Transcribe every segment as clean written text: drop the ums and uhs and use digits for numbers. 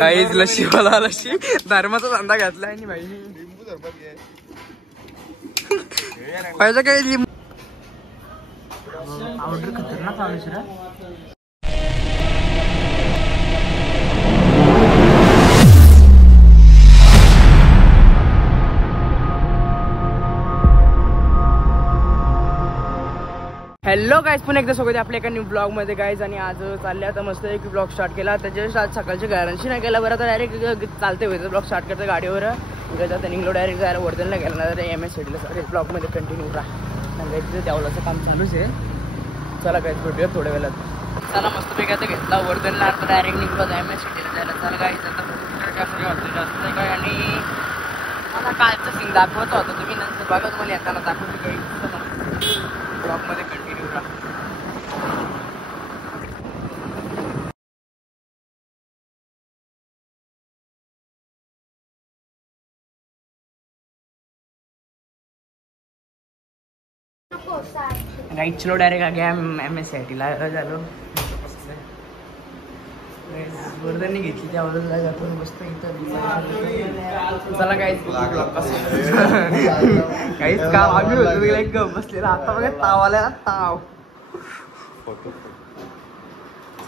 काहीच लशी मला लशी धर्माचा धंदा घातला आणि भाई पाहिजे काही लिंबू ऑर्डर खतरनाक आलं रे. हॅलो गाईज, पुन्हा एकदा स्वागत आहे आपल्या एका न्यू ब्लॉग मध्ये गाईज. आणि आज चालले आता मस्त एक ब्लॉग स्टार्ट केला. त्याच्या आज सकाळच्या गॅरंटी नाही केला बरं, तर डायरेक्ट चालते होते ब्लॉग स्टार्ट करतं गाडीवर. आता निघलो डायरेक्ट जायला वर्धनला गेला ना, तर MS-CITला सगळे ब्लॉगमध्ये कंटिन्यू राहा सांगायचं. त्यावलाचं काम चालूच आहे. चला गाईज भेटूया थोड्या वेळात. चला मस्तपैकी आता घेतला वर्धनला, आता डायरेक्ट निघलो MS-CITला जायला. चला गाईज आता वाटतं जास्त काय. आणि मला कालचं सीन दाखवत होतं तुम्ही, नंतर बघा तुम्हाला येताना दाखवतो काही ब्लॉगमध्ये कंटिन्यू राहा. राईट चलो डायरेक्ट आ गया MS-CITला झालो. वर्धनने घेतली त्यावर जातो मस्त इथं. चला काहीच काहीच काम आम्ही होतो एक बसलेला. आता बघा ताव आला ताव.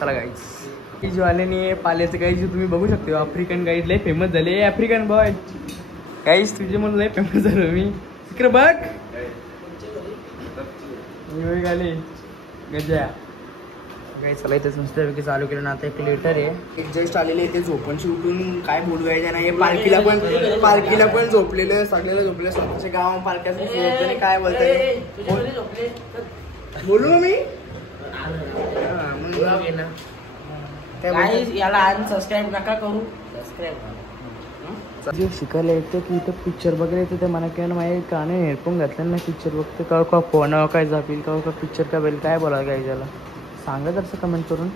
चला गाईज ज्वालेने पाल्याचं गाईज तुम्ही बघू शकता. आफ्रिकन गाईज लय फेमस झाले. आफ्रिकन बॉय गाईज तुझे म्हणून लय फेमस झालो मी. इकडे बघ गाले गजा काय. चला इथेच मस्तपैकी चालू केलं ना. आता एक लेटर आहे एक जस्ट आलेले ते झोपण उठून काय बोलवायचं नाही. पालखीला पण झोपलेलं सगळ्याला झोपलेलं. स्वतःच्या गाव पालख्याचं काय बोलताय बोलू मी याला अनसबस्क्राईब नका करू, सबस्क्राईब जे शिकायला येतं की इथं पिक्चर बघायला येतं. ते मला काय माझे काने हेडफोन घातल्यानं ना पिक्चर बघते का फोन काय जातील का पिक्चर का बेल काय बोला काय त्याला सांगा जरसं कमेंट करून.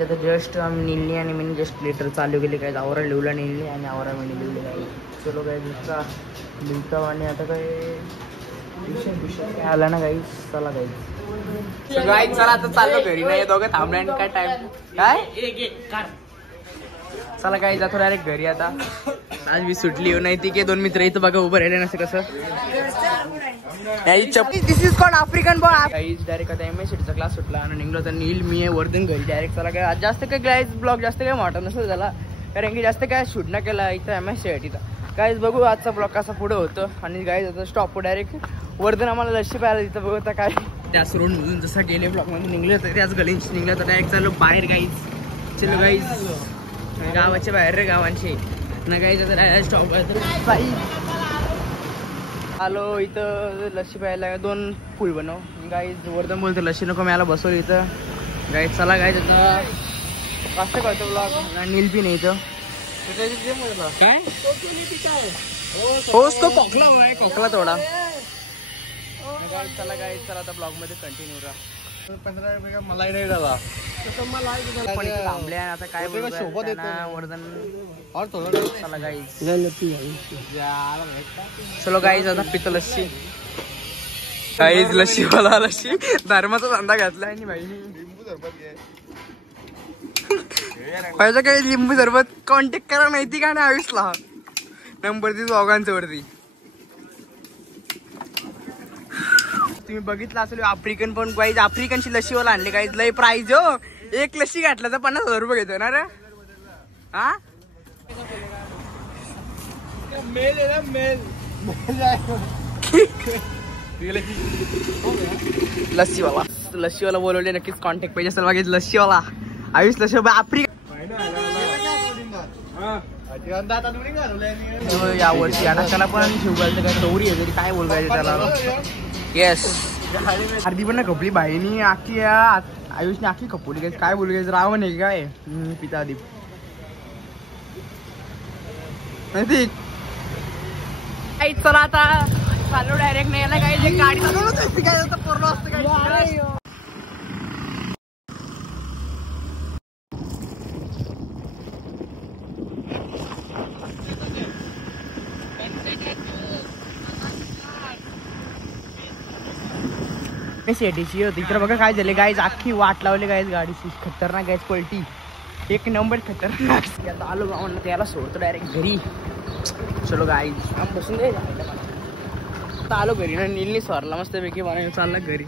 आता जस्ट निल्ली आणि मी जस्ट लेटर चालू केले काय. आवरा लिवला निल्ली आणि आवरा मी लिवले काय. चलो काय दुसरा लिहिता. आणि आता काय विषय काय आला ना काही. चला काही गाईज चला आता चाललो घरी. नाही दोघं थांबल्या आणि काय टाइम काय. चला काही जातो डायरेक्ट घरी. आता आज मी सुटली नाही ती की दोन मित्र इथं बघा उभं राहिले नसं कसं. This is called African boy. Guys direct आता MS-CITचा क्लास सुटला आणि निघलो तर नील मी आहे वर्धन घरी डायरेक्ट. चला काय आज जास्त काय गाईज ब्लॉग जास्त काय मोठा नसेल झाला कारण की जास्त काय शूट न केला इथं MS-CITचा. गाईज बघू आजचा ब्लॉग कसा पुढे होतं. आणि गाईज आता स्टॉप डायरेक्ट वर्धन आम्हाला लस्सी प्यायला तिथं बघू आता काय. त्याच रोडमधून जसं गेले ब्लॉकमध्ये निघले तर त्याच गलीच निघलं तर डायरेक्ट चाललो बाहेर गाईज. चलो गाईज गावाच्या बाहेर रे गावांचे ना गाईज. आता डायरेक्ट स्टॉप आलो इथं लस्सी प्यायला. 2 फुल बनव गाईज. वर्धन बोलतो लस्सी नको मला बसवलं इथं गाईज. चला गाईज आता कसं करतो ब्लॉग. नील बी नाही इथं काय होस तो खोकला आहे खोकला थोडा. चला गाईज चला आता ब्लॉग मध्ये कंटिन्यू राहा. 15 रुपये मलाई नाही झाला थांबल्या आता काय सोबत वर्धन. चला गाईज चलो गाईज आता पितो लस्सी. गाईज लस्सी मला लस्सी धर्माचा धंदा घातला आणि भाई पाहिजे काही लिंबू सरबत. कॉन्टॅक्ट करा माहिती का नाही आयुषला नंबर ती दोघांच्या वरती. तुम्ही बघितलं असेल आफ्रिकन पण गाईज आफ्रिकनची लस्सीवाला आणले गाईज. लय प्राइस हो. एक लस्सी घातला तर 50,000 रुपये घेतो ना रे. हा मेल आहे ना मेल लस्सीवाला बोलवले नक्कीच कॉन्टॅक्ट पाहिजे असेल बघितलं लस्सीवाला आयुष लस्सी आफ्रिकन. या वर्षी अनाकाला पण शिवगायचं काय गौरी आहे तरी काय बोलवायचं त्याला. येस अर्धी पण ना खपली बाईनी आखी. आयुषने आखी खपवली काय बोलवायचं. रावण आहे काय पिता दीप नाही. चला आता चालू डायरेक्ट नाही याला काही गाडी चालवलं काय होतं पूर्ण असतं काय. सिटीची होती. इकडे बघा काय झाले गाईज, अख्खी वाट लावली गाईज गाडीची. खतरनाक गाईज पलटी, एक नंबर खतरनाक. आता आलो म्हणलं त्याला सोडतो डायरेक्ट घरी. चलो गाईज आम बसून दे. आता आलो घरी ना, नीलनी स्वरला मस्तपैकी बनायला चालला घरी.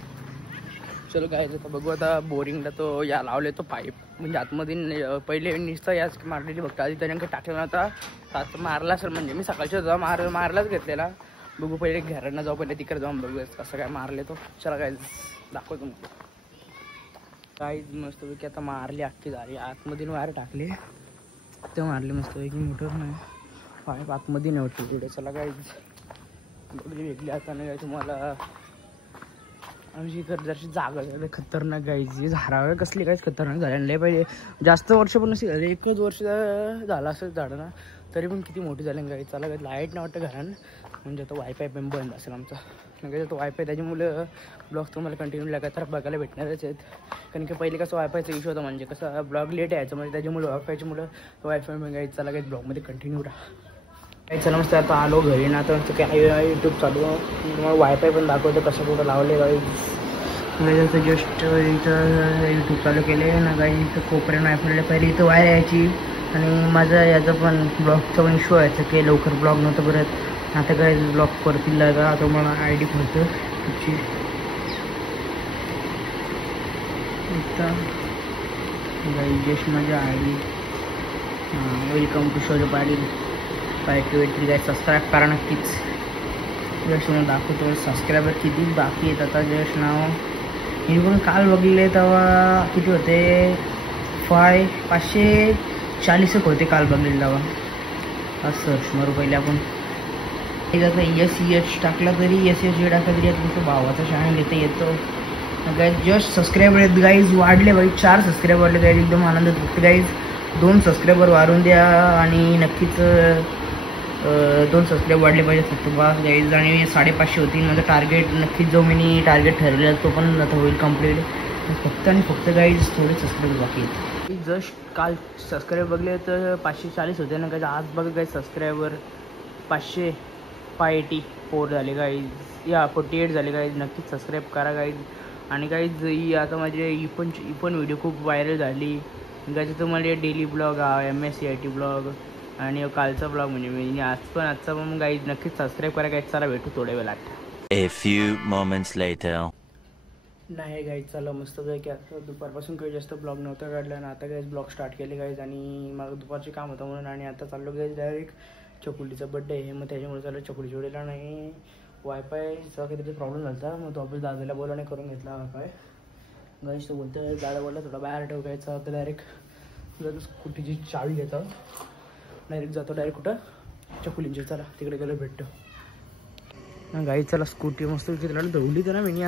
चलो गाईज आता बघू. आता बोरिंगला तो या लावले तो पाईप, म्हणजे आतमध्ये पहिले निसता याच मारलेली बघता आधी त्याने टाकलेला होता. आता मारला सर, म्हणजे मी सकाळच्या जाऊ मारलाच घेतलेला. बघू पहिले घरांना जाऊ, पहिले तिकडे जाऊन बघू कसं काय मारले तो. चला गाईज दाखवतो मग. गाईज मस्तपैकी आता मारली अख्खी झाली. आतमधून वायर टाकले ते मारले मस्तपैकी. मोटर नाही पाईप आतमध्ये नव्हती पुढे. चला गाईज बघली वेगळी आता नाही काय तुम्हाला. आमची जरशी जागा झाली खतरनाक गाईची. झाडावर कसली काहीच खतरनाक झाली नाही पाहिजे. जास्त वर्ष पण नसती झाली, एकच वर्ष झालं असं झाडांना, तरी पण किती मोठी झाली गाई. चला काही लाईट नाही वाटतं घरानं, म्हणजे आता वायफाय पण बंद असेल आमचा. म्हणजे तो वायफाय त्याच्यामुळं ब्लॉग तुम्हाला कंटिन्यू लगातार बघायला भेटणारच आहेत. कारण की पहिले कसं वायफायचा इश्यू होता, म्हणजे कसं ब्लॉग लेट यायचं, म्हणजे त्याच्यामुळे वायफायच्यामुळं वायफाय मग गाईच. चला काही ब्लॉगमध्ये कंटिन्यू राहा. काही चला मस्त आता आलो घरी ना, तर काय यूट्यूब चालू तुम्हाला वायफाय पण दाखवतो कसं कुठं लावले गाईज. जस्ट इथं यूट्यूब चालू केले ना गाईज. इथं कोपऱ्यानं वायफायला पहिले इथं वायर यायची, आणि माझं याचं पण ब्लॉगचं पण इश्यू व्हायचं की लवकर ब्लॉग नव्हतं परत. आता काय ब्लॉग करतील लागा तुम्हाला आय डी खोलतो तुमची. गाईज जस्ट माझ्या आय डी. वेलकम टू शोज पाटील 523 गाईज. सबस्क्राईब करा नक्कीच. जस्ट मला दाखवतो सबस्क्रायबर किती बाकी आहेत आता. जस्ट नाव मी पण काल बघले तेव्हा किती होते, 540 होते काल बघलेले तेव्हा. असं सर्च पहिले आपण आता SH टाकला तरी SH टाकला तरी तुमचं भावाचा शाळा घेता येतो. गाईज जस्ट सबस्क्रायबर आहेत गाईज, वाढले बाई. 4 सबस्क्रायबर वाढले गाईज. एकदम आनंदात होते गाईज. 2 सबस्क्रायबर वाढून द्या, आणि नक्कीच 2 सबस्क्राईब वाढले पाहिजे फक्त बस गाईज. आणि 550 होतील माझं टार्गेट. नक्कीच जो मी टार्गेट ठरलेला तो पण आता होईल कंप्लीट. फक्त आणि फक्त गाईज थोडे सबस्क्राईब बाकी आहेत. जस्ट काल सबस्क्राईब बघले तर 540 होते ना गाईज. आज बघा गाईज सबस्क्रायबर 584 झाले गाईज, या 48 झाले गाईज. नक्कीच सबस्क्राईब करा गाईज. आणि गाईज ही आता माझे ही पण व्हिडिओ खूप व्हायरल झाली गाईज. तुम्हाला डेली ब्लॉग MSCIT ब्लॉग आणि कालचा ब्लॉग म्हणजे मी आजचा पण गाईज. नक्कीच सबस्क्राईब करा गाईज. चला भेटू थोड्या वेळात. A few moments later. नाही गाईज चला मस्त की आता दुपारपासून काही जास्त ब्लॉग नव्हता काढला, आणि आता गाईज ब्लॉग स्टार्ट केले गाईज. आणि मला दुपारचे काम होतं म्हणून, आणि आता चाललो गाईज डायरेक्ट चकुलीचा बड्डे आहे. मग त्याच्यामुळे चाललं चकुली जोडीला. नाही वायफायचा काहीतरी प्रॉब्लेम झाला होता, मग तो ऑफिस दादाला बोलाने करून घेतला वायफाय गाईज. तो बोलतो दादा बोलला थोडा बाहेर ठेवायचा. तर डायरेक्ट जातो स्कूटीची चावी घेतो, डायरेक्ट जातो डायरेक्ट कुठं चकुलींची. चला तिकडे गेलो भेटतो ना गाईज. चला स्कूटी मस्त तिला धुवली तर ना मी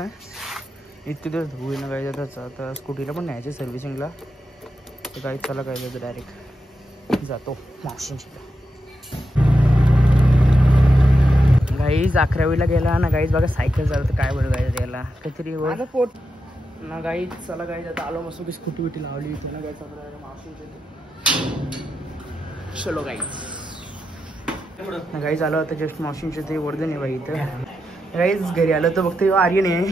इतके दिवस धुवली ना गाईज. आता स्कूटीला पण न्यायचं सर्व्हिसिंगला. तर गाईज चला काय जातो डायरेक्ट जातो मावशींशीला. गाईज 11वीला गेला ना गाईज. बघा सायकल चालवतं काय बरं गाईज याला काहीतरी पोट ना गाईज. चला गाईज आता आलो मस्त की स्कूटी बिटी लावली ना गाईज. आपल्या मावशींच्या चलो गाईज गाईज आलो आता जस्ट मावशींच्या ते वर्धन आहे बाई इथं. गाईज घरी आलं तर बघतो आर्यन आहे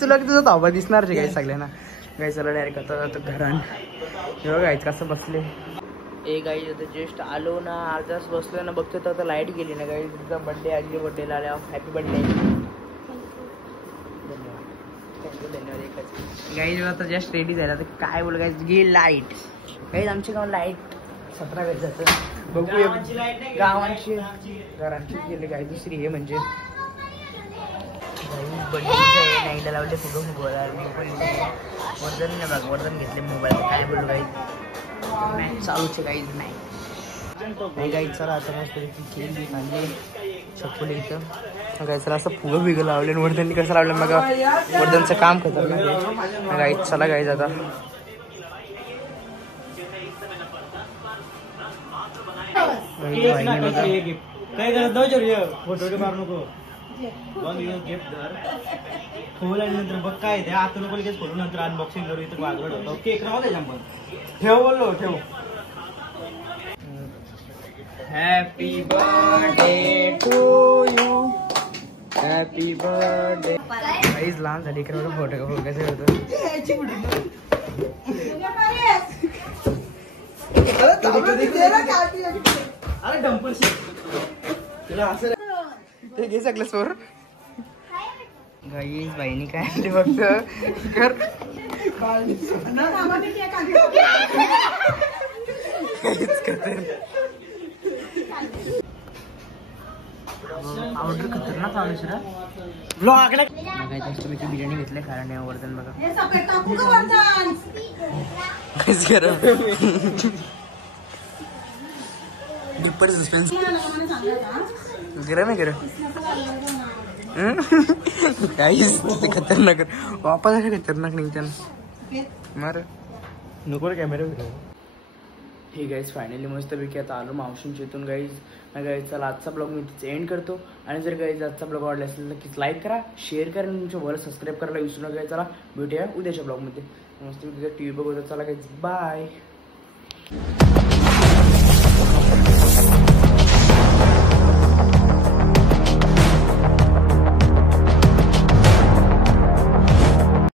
तुला तुझा ताबा दिसणार रे गाईज सगळ्यांना. गाईज चला डायरेक्ट आता घरान जेव्हा गाईज कसं बसले. गाईज आता जस्ट आलो ना, अर्धा तास बसलो ना, बघतो तर आता लाईट गेली ना गाईज. तुझा बड्डे आजली बड्डेला आल्या. Happy birthday. धन्यवाद थँक्यू धन्यवाद. एकच गाईज आता जस्ट रेडी झाला तर काय बोल गाईज गेली लाईट. गाईज आमच्या गावात लाईट 17 वेळ जातं. बघूया गावांची घरांची गेले गाईज. दुसरी हे म्हणजे बड्डे लावले फुगं वर्धन नाही बघ. वर्धन घेतले मोबाईल. काय बोलू गाईज मॅच चालूच आहे गाईज. नाही गाईज चला आता मस्त केली आणली चकुली इथं गाईज. चला असं फुगं बिगं लावले. वर्धननी कसं लावलं मग वर्धनचं काम खतरनाक गाईज. चला गाईज आता काय करत जाऊ फोटो मारू नको. खोल आणि नंतर बघ काय ते आता नको लगेच खोलून नंतर अनबॉक्सिंग करू. इथं वाजवड होतो केक राहू आपण ठेव बोललो ठेव. Happy birthday to you happy birthday. काहीच लहान झाली इकडे फोटो कसे होतं. अरे डंपर ते घे सगळं सोर. गाईस बाईनी काय आणले फक्त कर. ऑर्डर खतरनाक आवडे ब्लॉगला बिर्याणी घेतली कारण वर्धन बघा दुप्पर सस्पेन्स गरम आहे गरम. काहीच ते खतरनाक वापस खतरनाक निघताना मार नको कॅमेरा. हे गाईज फायनली मस्तपैकी आता आलो मावशींच्या इथून गाईज. गाईज चला आजचा ब्लॉग मी तिथे एंड करतो. आणि जर गाईज आजचा ब्लॉग आवडला असेल तर नक्कीच लाईक करा, शेअर करा आणि तुमच्या वर सबस्क्राईब करायला विसरू नका. चला भेटूया उद्याच्या ब्लॉगमध्ये. मस्तपैकी टी व्ही बघू. चला गाईज बाय.